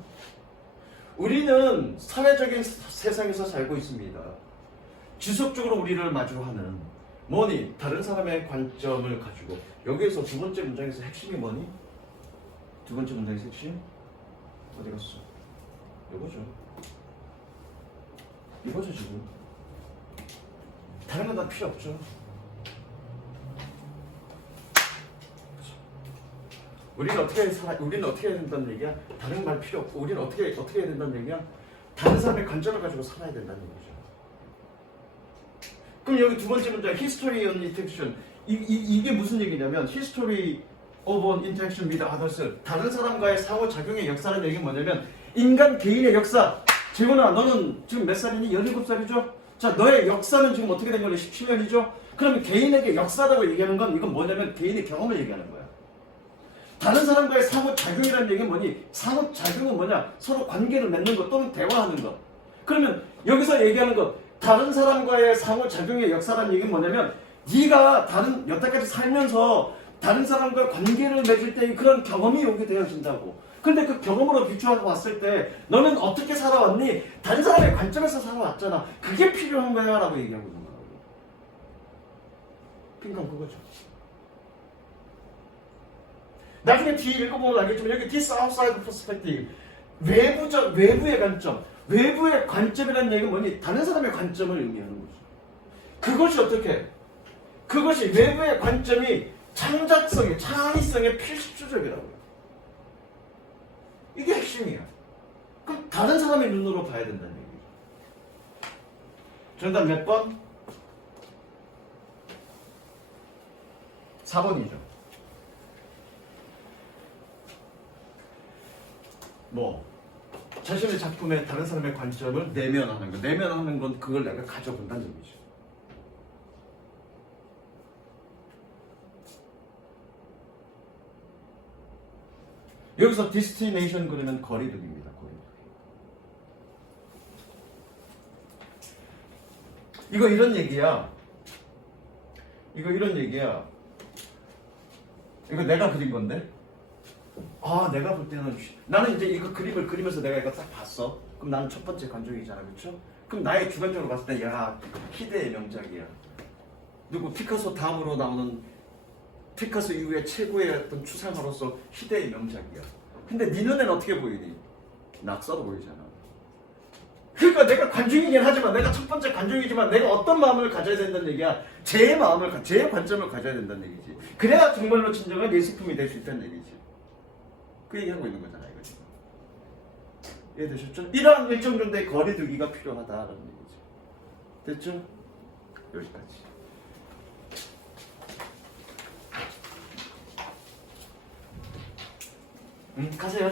우리는 사회적인 세상에서 살고 있습니다. 지속적으로 우리를 마주하는 뭐니? 다른 사람의 관점을 가지고. 여기에서 두 번째 문장에서 핵심이 뭐니? 두 번째 문장에서 핵심? 어디 갔어? 이거죠 지금. 다른 건 다 필요 없죠. 우리는 어떻게 해야 된다는 얘기야? 다른 말 필요 없고 우리는 어떻게 해야 된다는 얘기야? 다른 사람의 관점을 가지고 살아야 된다는 얘기죠. 그럼 여기 두 번째 문장 history on interaction 이게 무슨 얘기냐면 history of an interaction with others 다른 사람과의 상호작용의 역사라는 얘기는 뭐냐면 인간 개인의 역사. 재훈아, 너는 지금 몇 살이니? 17살이죠? 자, 너의 역사는 지금 어떻게 된 거니? 17년이죠? 그러면 개인에게 역사라고 얘기하는 건 이건 뭐냐면 개인의 경험을 얘기하는 거야. 다른 사람과의 상호작용이라는 얘기는 뭐니? 상호작용은 뭐냐? 서로 관계를 맺는 것 또는 대화하는 것. 그러면 여기서 얘기하는 것 다른 사람과의 상호작용의 역사라는 얘기는 뭐냐면 네가 여태까지 살면서 다른 사람과 관계를 맺을 때의 그런 경험이 오게 되어진다고. 근데 그 경험으로 비추어서 봤을 때 너는 어떻게 살아왔니? 다른 사람의 관점에서 살아왔잖아. 그게 필요한 거야 라고 얘기하고 있는 거라고. 핑크는 그거죠. 나중에 뒤에 읽어보면 알겠지만 여기 this outside perspective 외부의 관점 외부의 관점이라는 얘기는 뭐니? 다른 사람의 관점을 의미하는 거죠. 그것이 어떻게? 그것이 외부의 관점이 창작성의, 창의성의 필수적이라고요. 이게 핵심이야. 그럼 다른 사람의 눈으로 봐야 된다는 얘기죠. 정답 몇 번? 4번이죠. 뭐 자신의 작품에 다른 사람의 관점을 내면하는 거. 내면하는 건 그걸 내가 가져본다는 얘기죠. 여기서 디스티네이션 그러면 거리두기입니다. 거리두기. 이거 이런 얘기야. 이거 내가 그린 건데. 아, 내가 볼 때는 나는 이제 이거 그림을 그리면서 내가 이거 딱 봤어. 그럼 나는 첫 번째 감정이잖아, 그렇죠? 그럼 나의 주관적으로 봤을 때, 야, 희대의 명작이야. 누구 피카소 다음으로 나오는 피카소 이후에 최고의 어떤 추상가로서 희대의 명작이야. 근데 네 눈에는 어떻게 보이니? 낙서로 보이잖아. 그러니까 내가 관중이긴 하지만, 내가 첫 번째 관중이지만 내가 어떤 마음을 가져야 된다는 얘기야. 제 관점을 가져야 된다는 얘기지. 그래야 정말로 진정한 예술품이 될 수 있다는 얘기지. 그 얘기하고 있는 거잖아, 이거 지금. 이해되셨죠? 이러한 일정 정도의 거리두기가 필요하다라는 얘기죠. 됐죠? 여기까지. 가세요.